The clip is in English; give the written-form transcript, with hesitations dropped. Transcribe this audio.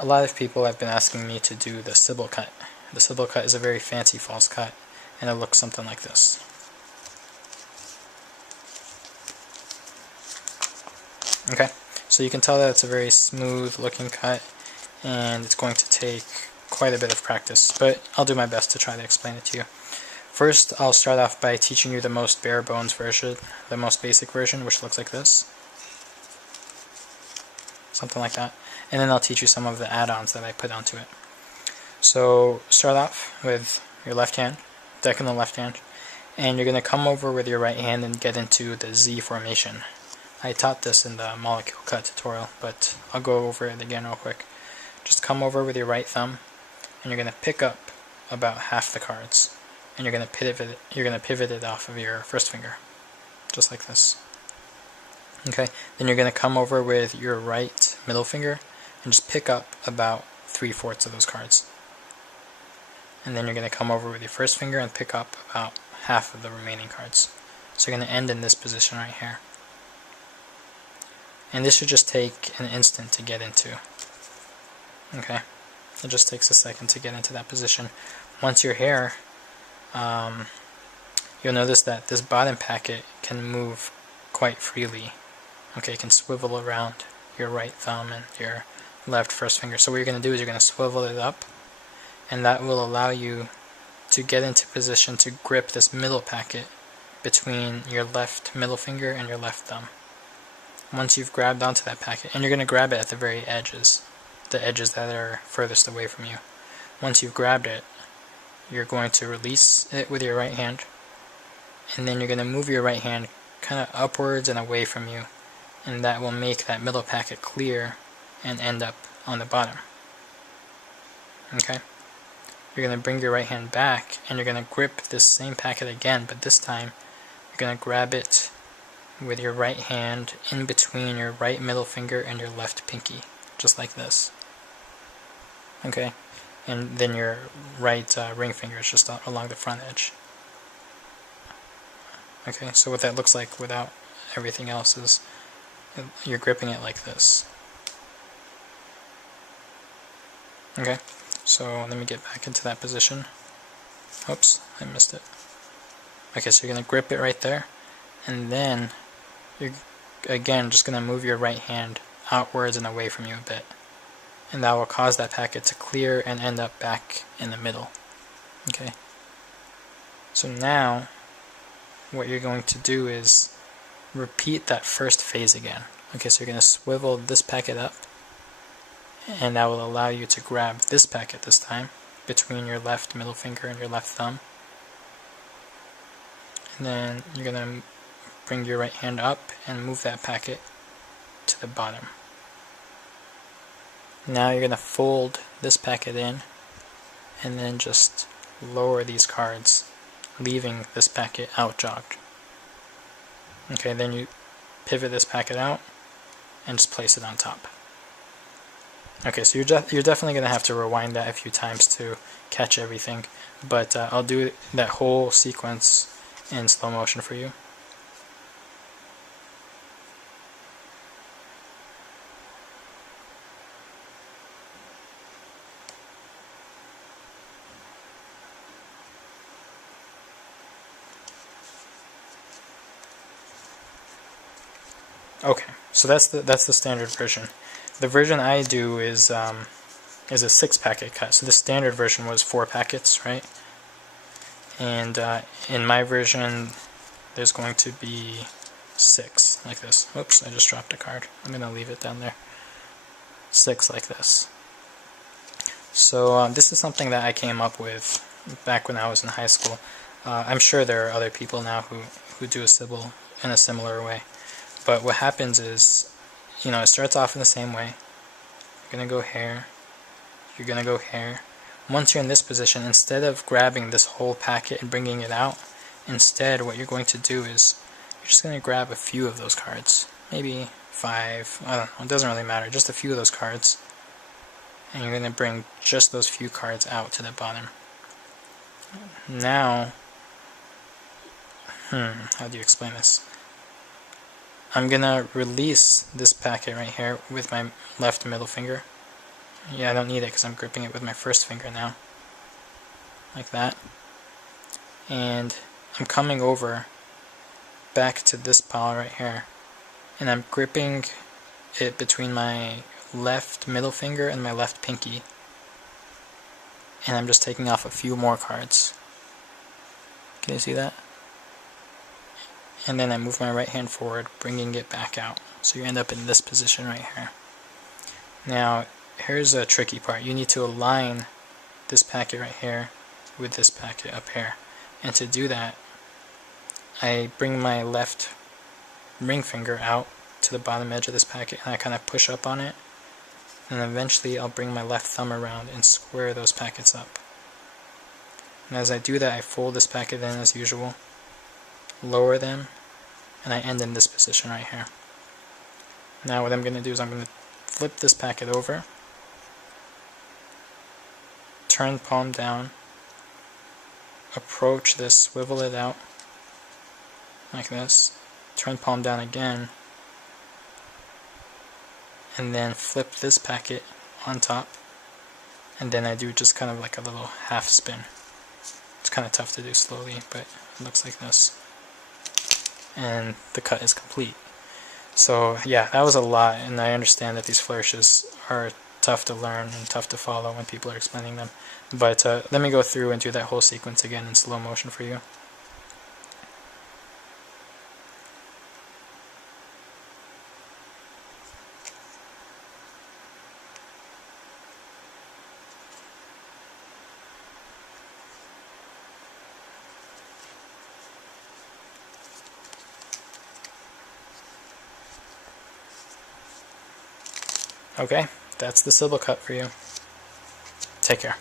A lot of people have been asking me to do the Sybil cut. The Sybil cut is a very fancy false cut, and it looks something like this. Okay, so you can tell that it's a very smooth looking cut, and it's going to take quite a bit of practice, but I'll do my best to try to explain it to you. First, I'll start off by teaching you the most bare bones version, the most basic version, which looks like this. Something like that. And then I'll teach you some of the add-ons that I put onto it. So start off with your left hand, deck in the left hand, and you're going to come over with your right hand and get into the Z formation. I taught this in the molecule cut tutorial, but I'll go over it again real quick. Just come over with your right thumb, and you're going to pick up about half the cards, and you're going to pivot it off of your first finger, just like this. Okay, then you're going to come over with your right middle finger and just pick up about 3/4 of those cards. And then you're going to come over with your first finger and pick up about half of the remaining cards. So you're going to end in this position right here. And this should just take an instant to get into. Okay, it just takes a second to get into that position. Once you're here, you'll notice that this bottom packet can move quite freely. Okay, it can swivel around your right thumb and your left first finger. So what you're going to do is you're going to swivel it up, and that will allow you to get into position to grip this middle packet between your left middle finger and your left thumb. Once you've grabbed onto that packet, and you're going to grab it at the very edges, the edges that are furthest away from you. Once you've grabbed it, you're going to release it with your right hand, and then you're going to move your right hand kind of upwards and away from you, and that will make that middle packet clear and end up on the bottom. Okay? You're going to bring your right hand back, and you're going to grip this same packet again, but this time you're going to grab it with your right hand in between your right middle finger and your left pinky, just like this. Okay? And then your right ring finger is just along the front edge. Okay, so what that looks like without everything else is you're gripping it like this. Okay, so let me get back into that position. Oops, I missed it. Okay, so you're going to grip it right there, and then you're again just going to move your right hand outwards and away from you a bit, and that will cause that packet to clear and end up back in the middle. Okay, so now what you're going to do is repeat that first phase again. Okay, so you're going to swivel this packet up, and that will allow you to grab this packet this time between your left middle finger and your left thumb. And then you're going to bring your right hand up and move that packet to the bottom. Now you're going to fold this packet in and then just lower these cards, leaving this packet out jogged. Okay, then you pivot this packet out and just place it on top. Okay, so you're definitely going to have to rewind that a few times to catch everything, but I'll do that whole sequence in slow motion for you. Okay, so that's the standard version. The version I do is a 6-packet cut. So the standard version was 4 packets, right? And in my version, there's going to be 6 like this. Oops, I just dropped a card. I'm gonna leave it down there. 6 like this. So this is something that I came up with back when I was in high school. I'm sure there are other people now who do a Sybil in a similar way. But what happens is, you know, it starts off in the same way. You're going to go here. You're going to go here. Once you're in this position, instead of grabbing this whole packet and bringing it out, instead what you're going to do is you're just going to grab a few of those cards. Maybe 5, I don't know, it doesn't really matter, just a few of those cards. And you're going to bring just those few cards out to the bottom. Now, how do you explain this? I'm going to release this packet right here with my left middle finger. Yeah, I don't need it because I'm gripping it with my first finger now. Like that. And I'm coming over back to this pile right here. And I'm gripping it between my left middle finger and my left pinky. And I'm just taking off a few more cards. Can you see that? And then I move my right hand forward, bringing it back out. So you end up in this position right here. Now, here's a tricky part. You need to align this packet right here with this packet up here. And to do that, I bring my left ring finger out to the bottom edge of this packet and I kind of push up on it. And eventually I'll bring my left thumb around and square those packets up. And as I do that, I fold this packet in as usual, lower them, and I end in this position right here. Now what I'm going to do is I'm going to flip this packet over, turn palm down, approach this, swivel it out like this, turn palm down again, and then flip this packet on top, and then I do just kind of like a little half spin. It's kind of tough to do slowly, but it looks like this. And the cut is complete. So yeah, that was a lot, and I understand that these flourishes are tough to learn and tough to follow when people are explaining them. But let me go through and do that whole sequence again in slow motion for you. Okay, that's the syllable cut for you. Take care.